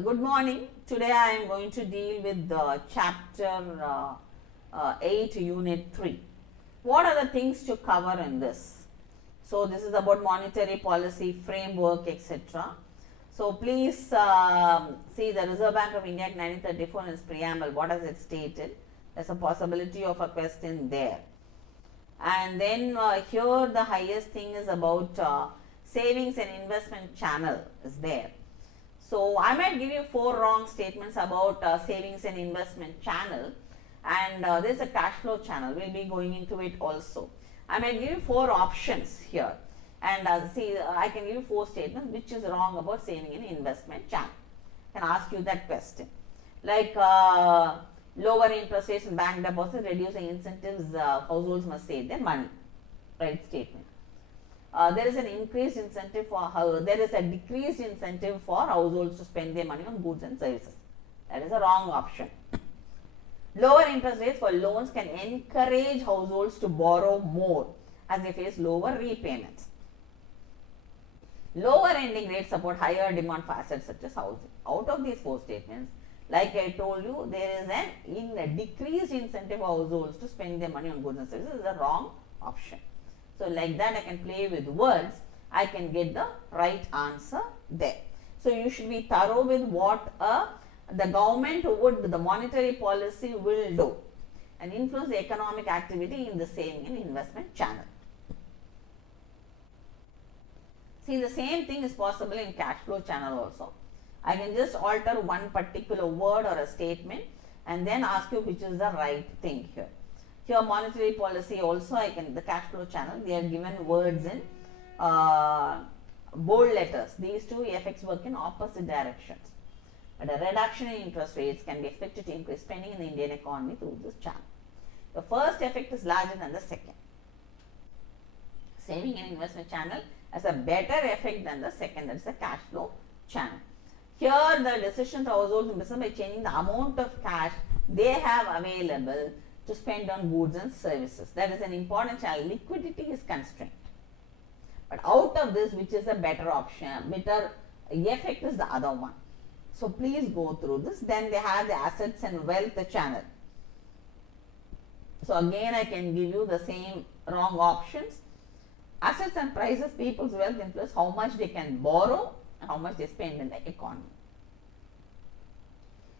Good morning. Today I am going to deal with chapter 8, unit 3. What are the things to cover in this? So, this is about monetary policy, framework, etc. So, please see the Reserve Bank of India Act 1934 in its preamble. What has it stated? There is a possibility of a question there. And then here the highest thing is about savings and investment channel is there. So, I might give you 4 wrong statements about savings and investment channel, and there is a cash flow channel. We will be going into it also. I might give you 4 options here, and I can give you 4 statements which is wrong about saving and investment channel. I can ask you that question. Like lower interest rates in bank deposits, reducing incentives, households must save their money. Right statement. There is an increased incentive for there is a decreased incentive for households to spend their money on goods and services. That is a wrong option. Lower interest rates for loans can encourage households to borrow more as they face lower repayments. Lower ending rates support higher demand for assets such as housing. Out of these 4 statements, like I told you, there is a decreased incentive for households to spend their money on goods and services. Is a wrong option. So, like that I can play with words, I can get the right answer there. So, you should be thorough with what the government would, the monetary policy will do and influence the economic activity in the saving and investment channel. See, the same thing is possible in cash flow channel also. I can just alter one particular word or a statement and then ask you which is the right thing here. Here monetary policy also, I can, the cash flow channel, they are given words in bold letters. These two effects work in opposite directions. But a reduction in interest rates can be expected to increase spending in the Indian economy through this channel. The first effect is larger than the second. Saving and investment channel has a better effect than the second, that is the cash flow channel. Here the decisions of households and business by changing the amount of cash they have available to spend on goods and services. That is an important channel. Liquidity is constrained. But out of this, which is a better option, better effect is the other one. So, please go through this. Then they have the assets and wealth channel. So, again I can give you the same wrong options. Assets and prices, people's wealth influence how much they can borrow and how much they spend in the economy.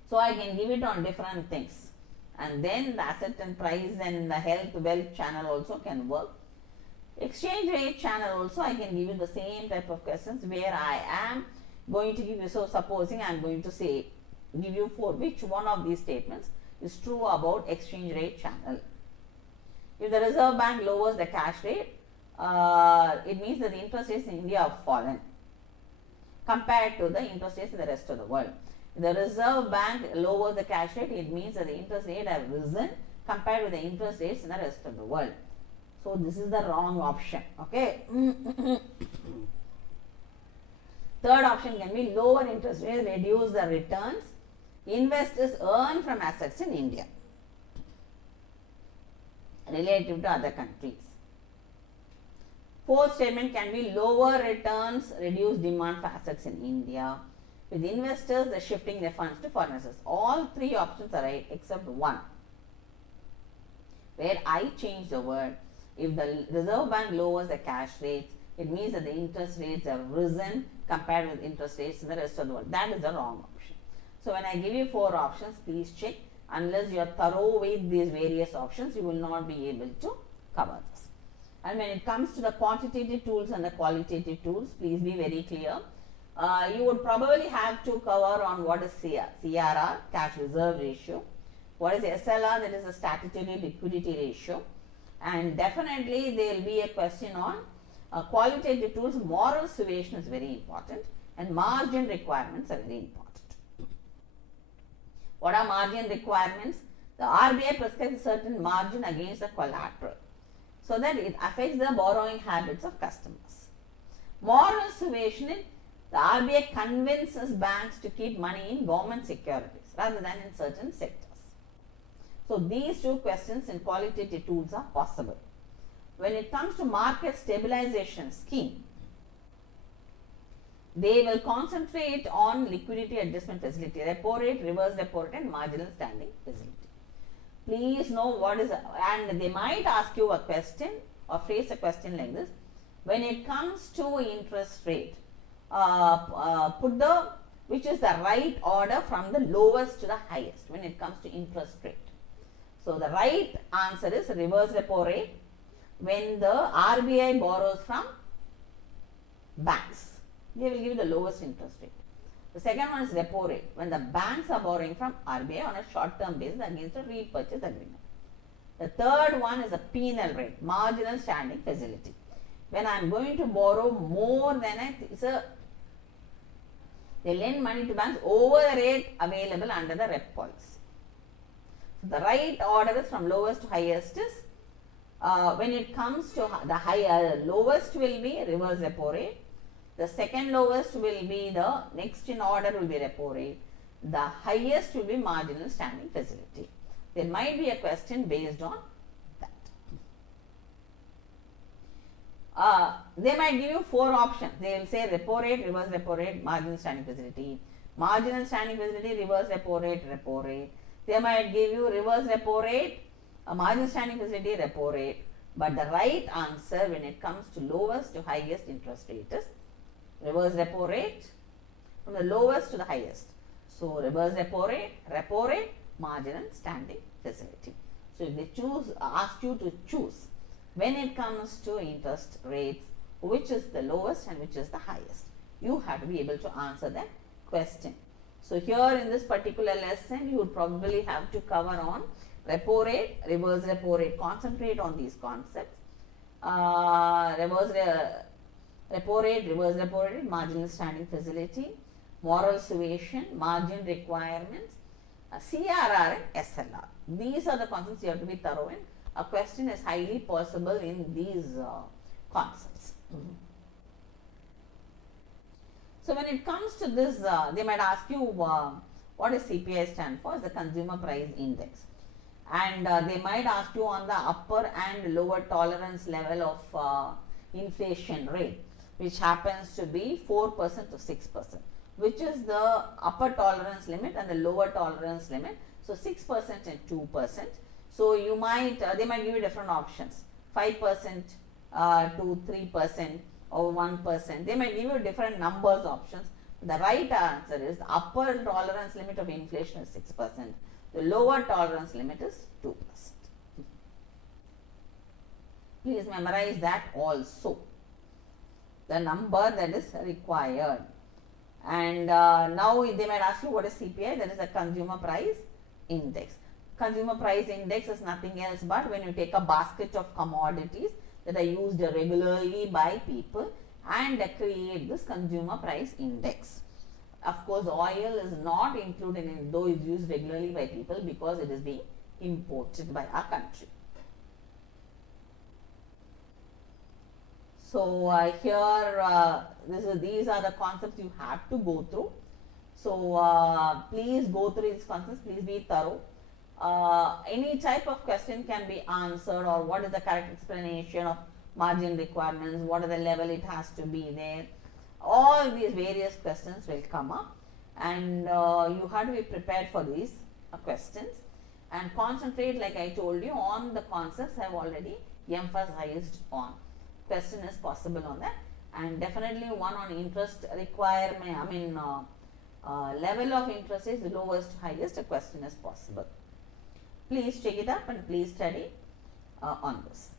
So, I can give it on different things. And then the asset and price and the health wealth channel also can work. Exchange rate channel also, I can give you the same type of questions where I am going to give you, so supposing I am going to say, give you for which one of these statements is true about exchange rate channel. If the Reserve Bank lowers the cash rate, it means that the interest rates in India have fallen compared to the interest rates in the rest of the world. If the Reserve Bank lowers the cash rate, it means that the interest rate have risen compared with the interest rates in the rest of the world. So, this is the wrong option. Okay. Third option can be lower interest rates reduce the returns investors earn from assets in India relative to other countries. Fourth statement can be lower returns reduce demand for assets in India. With investors, they are shifting their funds to foreign assets. All 3 options are right except one, where I change the word. If the Reserve Bank lowers the cash rates, it means that the interest rates have risen compared with interest rates in the rest of the world. That is the wrong option. So, when I give you 4 options, please check. Unless you are thorough with these various options, you will not be able to cover this. And when it comes to the quantitative tools and the qualitative tools, please be very clear. You would probably have to cover on what is CRR, cash reserve ratio, what is SLR, that is the statutory liquidity ratio, and definitely there will be a question on qualitative tools. Moral suasion is very important and margin requirements are very important. What are margin requirements? The RBI prescribes a certain margin against the collateral so that it affects the borrowing habits of customers. Moral suasion is the RBI convinces banks to keep money in government securities rather than in certain sectors. So, these 2 questions in qualitative tools are possible. When it comes to market stabilization scheme, they will concentrate on liquidity adjustment facility, repo rate, reverse repo rate and marginal standing facility. Please know what is, and they might ask you a question or phrase a question like this. When it comes to interest rate, put the, which is the right order from the lowest to the highest when it comes to interest rate. So the right answer is reverse repo rate when the RBI borrows from banks. They will give the lowest interest rate. The second one is repo rate when the banks are borrowing from RBI on a short term basis against a repurchase agreement. The third one is a penal rate, marginal standing facility. When I am going to borrow more than they lend money to banks over the rate available under the rep policy. So the right order is from lowest to highest is when it comes to the higher, lowest will be reverse repo rate. The second lowest will be the next in order will be repo rate. The highest will be marginal standing facility. There might be a question based on that. They might give you 4 options. They will say repo rate, reverse repo rate, marginal standing facility. Marginal standing facility, reverse repo rate, repo rate. They might give you reverse repo rate, a marginal standing facility, repo rate. But the right answer when it comes to lowest to highest interest rate is reverse repo rate from the lowest to the highest. So reverse repo rate, marginal standing facility. So if they ask you to choose when it comes to interest rates, which is the lowest and which is the highest, you have to be able to answer that question. So here in this particular lesson, you would probably have to cover on repo rate, reverse repo rate, concentrate on these concepts. Repo rate, reverse repo rate, marginal standing facility, moral suasion, margin requirements, CRR and SLR. These are the concepts you have to be thorough in. A question is highly possible in these concepts. So when it comes to this, they might ask you what does CPI stand for? It's the Consumer Price Index. And they might ask you on the upper and lower tolerance level of inflation rate, which happens to be 4% to 6%, which is the upper tolerance limit and the lower tolerance limit. So 6% and 2%. So you might, they might give you different options, 5% to 3% or 1%. They might give you different numbers options. The right answer is the upper tolerance limit of inflation is 6%. The lower tolerance limit is 2%. Please memorize that also. The number that is required. And now they might ask you what is CPI, that is the Consumer Price Index. Consumer Price Index is nothing else but when you take a basket of commodities that are used regularly by people and create this Consumer Price Index. Of course, oil is not included in, though it is used regularly by people because it is being imported by our country. So here, these are the concepts you have to go through. So please go through these concepts. Please be thorough. Any type of question can be answered, or what is the correct explanation of margin requirements, what is the level it has to be there. All these various questions will come up, and you have to be prepared for these questions and concentrate, like I told you, on the concepts I have already emphasized on. Question is possible on that, and definitely one on interest requirement, level of interest is the lowest, highest, a question is possible. Please check it up and please study on this.